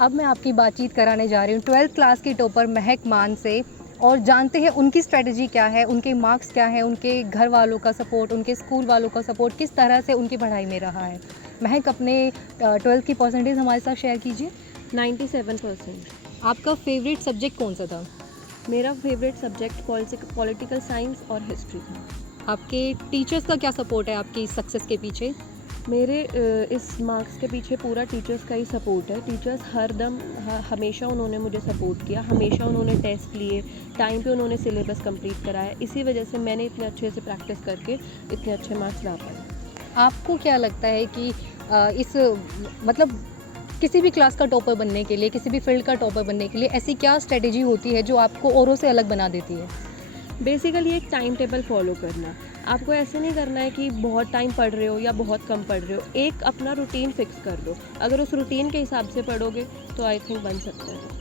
अब मैं आपकी बातचीत कराने जा रही हूँ 12th क्लास की टॉपर महक मान से और जानते हैं उनकी स्ट्रेटजी क्या है, उनके मार्क्स क्या हैं, उनके घर वालों का सपोर्ट, उनके स्कूल वालों का सपोर्ट किस तरह से उनकी पढ़ाई में रहा है। महक अपने 12th की परसेंटेज हमारे साथ शेयर कीजिए। 97%। आपका फेवरेट सब्जेक्ट कौन सा था? मेरा फेवरेट सब्जेक्ट पॉलिटिकल साइंस और हिस्ट्री था। आपके टीचर्स का क्या सपोर्ट है आपकी सक्सेस के पीछे? मेरे इस मार्क्स के पीछे पूरा टीचर्स का ही सपोर्ट है। टीचर्स हरदम हमेशा उन्होंने मुझे सपोर्ट किया, हमेशा उन्होंने टेस्ट लिए, टाइम पे उन्होंने सिलेबस कंप्लीट कराया। इसी वजह से मैंने इतने अच्छे से प्रैक्टिस करके इतने अच्छे मार्क्स ला पाए। आपको क्या लगता है कि इस मतलब किसी भी क्लास का टॉपर बनने के लिए, किसी भी फील्ड का टॉपर बनने के लिए ऐसी क्या स्ट्रेटेजी होती है जो आपको औरों से अलग बना देती है? बेसिकली एक टाइम टेबल फॉलो करना। आपको ऐसे नहीं करना है कि बहुत टाइम पढ़ रहे हो या बहुत कम पढ़ रहे हो। एक अपना रूटीन फिक्स कर दो। अगर उस रूटीन के हिसाब से पढ़ोगे तो आई थिंक बन सकते हैं।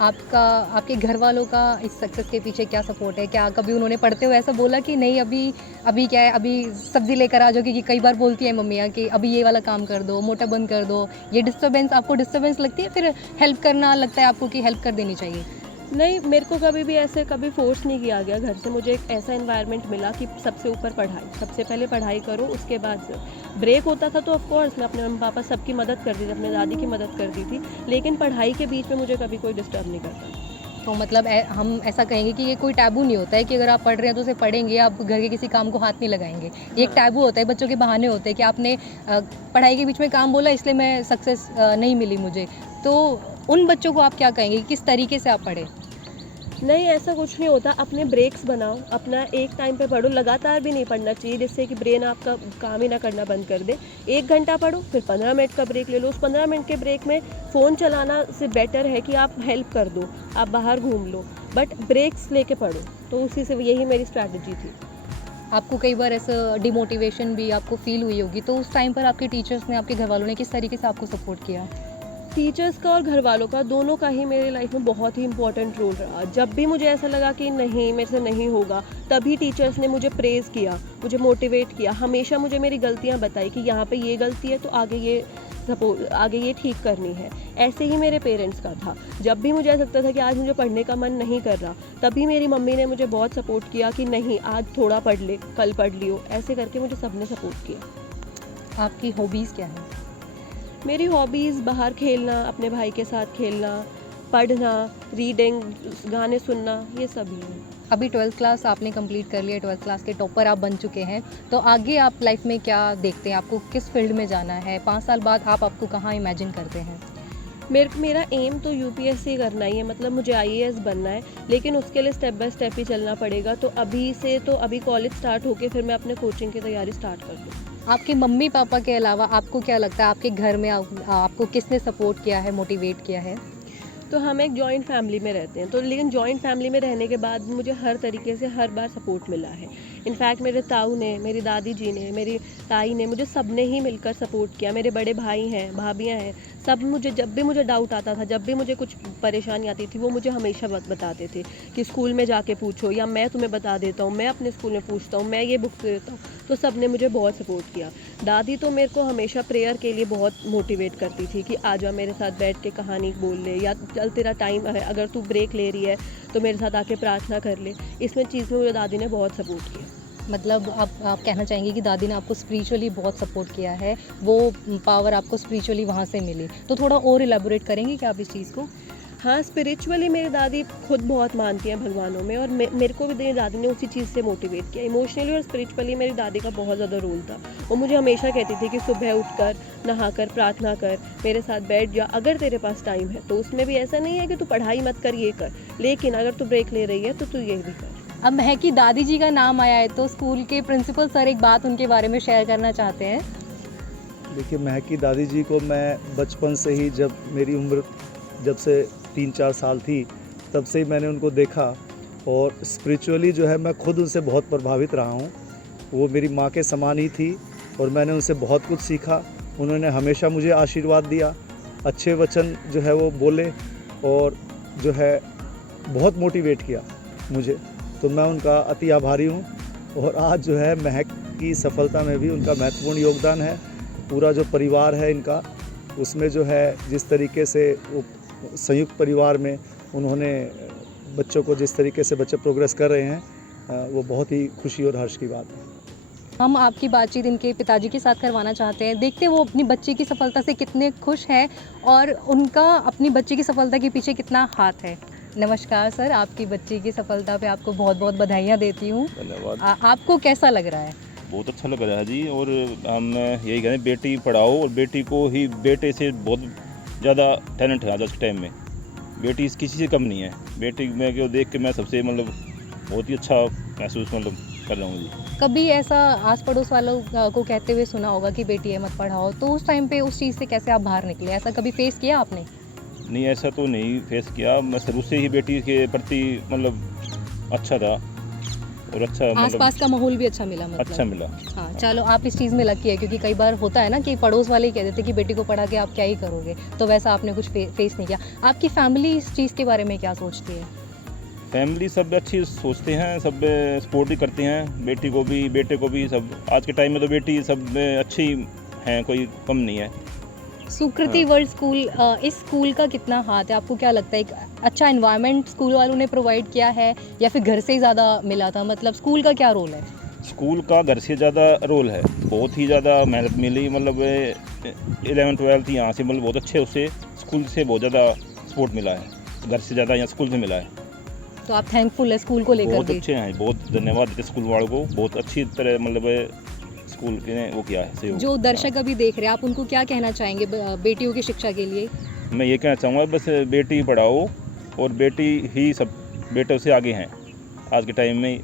आपके घर वालों का इस सक्सेस के पीछे क्या सपोर्ट है? क्या कभी उन्होंने पढ़ते हुए ऐसा बोला कि नहीं अभी क्या है, अभी सब्ज़ी लेकर आ जाओ, क्योंकि कई बार बोलती है मम्मियाँ कि अभी ये वाला काम कर दो, मोटा बंद कर दो। ये डिस्टर्बेंस आपको डिस्टर्बेंस लगती है, फिर हेल्प करना लगता है आपको कि हेल्प कर देनी चाहिए? नहीं, मेरे को कभी भी ऐसे कभी फोर्स नहीं किया गया घर से। मुझे एक ऐसा एनवायरनमेंट मिला कि सबसे ऊपर पढ़ाई, सबसे पहले पढ़ाई करो, उसके बाद ब्रेक होता था तो ऑफ कोर्स मैं अपने मम्मी पापा सबकी मदद करती थी, अपने दादी की मदद करती थी, लेकिन पढ़ाई के बीच में मुझे कभी कोई डिस्टर्ब नहीं करता। तो मतलब हम ऐसा कहेंगे कि ये कोई टैबू नहीं होता है कि अगर आप पढ़ रहे हैं तो उसे पढ़ेंगे, आप घर के किसी काम को हाथ नहीं लगाएंगे। ये एक हाँ। टैबू होता है, बच्चों के बहाने होते हैं कि आपने पढ़ाई के बीच में काम बोला इसलिए मैं सक्सेस नहीं मिली मुझे। तो उन बच्चों को आप क्या कहेंगे कि किस तरीके से आप पढ़ें? नहीं, ऐसा कुछ नहीं होता। अपने ब्रेक्स बनाओ, अपना एक टाइम पे पढ़ो। लगातार भी नहीं पढ़ना चाहिए जिससे कि ब्रेन आपका काम ही ना करना बंद कर दे। 1 घंटा पढ़ो, फिर 15 मिनट का ब्रेक ले लो। उस 15 मिनट के ब्रेक में फ़ोन चलाना से बेटर है कि आप हेल्प कर दो, आप बाहर घूम लो, बट ब्रेक्स लेके पढ़ो। तो उसी से यही मेरी स्ट्रैटेजी थी। आपको कई बार ऐसा डिमोटिवेशन भी आपको फ़ील हुई होगी, तो उस टाइम पर आपके टीचर्स ने, आपके घर वालों ने किस तरीके से आपको सपोर्ट किया? टीचर्स का और घर वालों का, दोनों का ही मेरे लाइफ में बहुत ही इंपॉर्टेंट रोल रहा। जब भी मुझे ऐसा लगा कि नहीं मेरे से नहीं होगा, तभी टीचर्स ने मुझे प्रेज़ किया, मुझे मोटिवेट किया, हमेशा मुझे मेरी गलतियाँ बताई कि यहाँ पे ये गलती है तो आगे ये ठीक करनी है। ऐसे ही मेरे पेरेंट्स का था। जब भी मुझे ऐसा लगता था कि आज मुझे पढ़ने का मन नहीं कर रहा, तभी मेरी मम्मी ने मुझे बहुत सपोर्ट किया कि नहीं आज थोड़ा पढ़ ले, कल पढ़ लियो। ऐसे करके मुझे सबने सपोर्ट किया। आपकी हॉबीज़ क्या हैं? मेरी हॉबीज़ बाहर खेलना, अपने भाई के साथ खेलना, पढ़ना, रीडिंग, गाने सुनना, ये सब ही है। अभी 12th क्लास आपने कंप्लीट कर लिया, 12th क्लास के टॉपर आप बन चुके हैं, तो आगे आप लाइफ में क्या देखते हैं? आपको किस फील्ड में जाना है? 5 साल बाद आपको कहाँ इमेजिन करते हैं? मेरा एम तो यूपीएससी करना ही है, मतलब मुझे आईएएस बनना है, लेकिन उसके लिए स्टेप बाय स्टेप ही चलना पड़ेगा। तो अभी कॉलेज स्टार्ट होके फिर मैं अपने कोचिंग की तैयारी स्टार्ट कर दूँ। आपके मम्मी पापा के अलावा आपको क्या लगता है आपके घर में आपको किसने सपोर्ट किया है, मोटिवेट किया है? तो हम एक जॉइंट फैमिली में रहते हैं, तो लेकिन जॉइंट फैमिली में रहने के बाद मुझे हर तरीके से हर बार सपोर्ट मिला है। इनफैक्ट मेरे ताऊ ने, मेरी दादी जी ने, मेरी ताई ने, मुझे सब ने ही मिलकर सपोर्ट किया। मेरे बड़े भाई हैं, भाभियाँ हैं, सब मुझे जब भी मुझे डाउट आता था, जब भी मुझे कुछ परेशानी आती थी, वो मुझे हमेशा बताते थे कि स्कूल में जाके पूछो, या मैं तुम्हें बता देता हूँ, मैं अपने स्कूल में पूछता हूँ, मैं ये बुक दे देता हूँ। तो सब ने मुझे बहुत सपोर्ट किया। दादी तो मेरे को हमेशा प्रेयर के लिए बहुत मोटिवेट करती थी कि आ जा मेरे साथ बैठ के कहानी बोल ले, या चल तेरा टाइम है, अगर तू ब्रेक ले रही है तो मेरे साथ आके प्रार्थना कर ले। इसमें चीज़ में मुझे दादी ने बहुत सपोर्ट किया। मतलब आप कहना चाहेंगे कि दादी ने आपको स्पिरिचुअली बहुत सपोर्ट किया है, वो पावर आपको स्पिरिचुअली वहाँ से मिली। तो थोड़ा और इलैबोरेट करेंगे क्या आप इस चीज़ को? हाँ, स्पिरिचुअली मेरी दादी खुद बहुत मानती हैं भगवानों में, और मेरे को भी मेरी दादी ने उसी चीज़ से मोटिवेट किया। इमोशनली और स्पिरिचुअली मेरी दादी का बहुत ज़्यादा रोल था। वो मुझे हमेशा कहती थी कि सुबह उठकर नहाकर प्रार्थना कर, मेरे साथ बैठ जा, अगर तेरे पास टाइम है तो। उसमें भी ऐसा नहीं है कि तू पढ़ाई मत कर, ये कर, लेकिन अगर तू ब्रेक ले रही है तो तू ये भी कर। अब महक की दादी जी का नाम आया है तो स्कूल के प्रिंसिपल सर एक बात उनके बारे में शेयर करना चाहते हैं। देखिए, महक की दादी जी को मैं बचपन से ही, जब मेरी उम्र जब से 3-4 साल थी, तब से ही मैंने उनको देखा, और स्पिरिचुअली जो है मैं खुद उनसे बहुत प्रभावित रहा हूँ। वो मेरी माँ के समान ही थी और मैंने उनसे बहुत कुछ सीखा। उन्होंने हमेशा मुझे आशीर्वाद दिया, अच्छे वचन जो है वो बोले, और जो है बहुत मोटिवेट किया मुझे। तो मैं उनका अति आभारी हूँ, और आज जो है महक की सफलता में भी उनका महत्वपूर्ण योगदान है। पूरा जो परिवार है इनका, उसमें जो है जिस तरीके से वो संयुक्त परिवार में उन्होंने बच्चों को जिस तरीके से बच्चे प्रोग्रेस कर रहे हैं वो बहुत ही खुशी और हर्ष की बात है। हम आपकी बातचीत इनके पिताजी के साथ करवाना चाहते हैं। देखते हैं वो अपनी बच्ची की सफलता से कितने खुश हैं और उनका अपनी बच्ची की सफलता के पीछे कितना हाथ है। नमस्कार सर, आपकी बच्ची की सफलता पे आपको बहुत बहुत बधाइयाँ देती हूँ। धन्यवाद। आपको कैसा लग रहा है? बहुत अच्छा लग रहा है जी। और हम यही कहें बेटी पढ़ाओ और बेटी को ही बेटे से बहुत ज़्यादा टैलेंट है आज के टाइम में। बेटी किसी से कम नहीं है। बेटी में को देख के मैं सबसे मतलब बहुत ही अच्छा महसूस मतलब कर रहा हूँ जी। कभी ऐसा आस पड़ोस वालों को कहते हुए सुना होगा कि बेटी है मत पढ़ाओ, तो उस टाइम पे उस चीज़ से कैसे आप बाहर निकले? ऐसा कभी फेस किया आपने? नहीं, ऐसा तो नहीं फेस किया। मैं शुरू से ही बेटी के प्रति मतलब अच्छा था और अच्छा मतलब आसपास का माहौल भी अच्छा मिला मतलब? अच्छा मिला। हाँ, चलो आप इस चीज़ में लकी है, क्योंकि कई बार होता है ना कि पड़ोस वाले ही कह देते कि बेटी को पढ़ा के आप क्या ही करोगे, तो वैसा आपने कुछ फेस नहीं किया। आपकी फैमिली इस चीज़ के बारे में क्या सोचती है? फैमिली सब अच्छी सोचते हैं, सब सपोर्ट भी करते हैं, बेटी को भी बेटे को भी। सब आज के टाइम में तो बेटी सब में अच्छी हैं, कोई कम नहीं है। सुकृति वर्ल्ड स्कूल, इस स्कूल का कितना हाथ है? आपको क्या लगता है एक अच्छा एनवायरनमेंट स्कूल वालों ने प्रोवाइड किया है या फिर घर से ही ज़्यादा मिला था? मतलब स्कूल का क्या रोल है? स्कूल का घर से ज़्यादा रोल है। बहुत ही ज़्यादा मेहनत मिली। मतलब 11th-12th यहाँ से मतलब बहुत अच्छे उससे स्कूल से बहुत ज़्यादा सपोर्ट मिला है। घर से ज़्यादा यहाँ स्कूल से मिला है। तो आप थैंकफुल है स्कूल को लेकर बहुत भी? अच्छे हैं। बहुत धन्यवाद देते स्कूल वालों को। बहुत अच्छी तरह मतलब स्कूल के ने वो किया है सहयोग। जो दर्शक अभी देख रहे हैं, आप उनको क्या कहना चाहेंगे बेटियों की शिक्षा के लिए? मैं ये कहना चाहूँगा बस बेटी पढ़ाओ और बेटी ही सब बेटों से आगे हैं आज के टाइम में।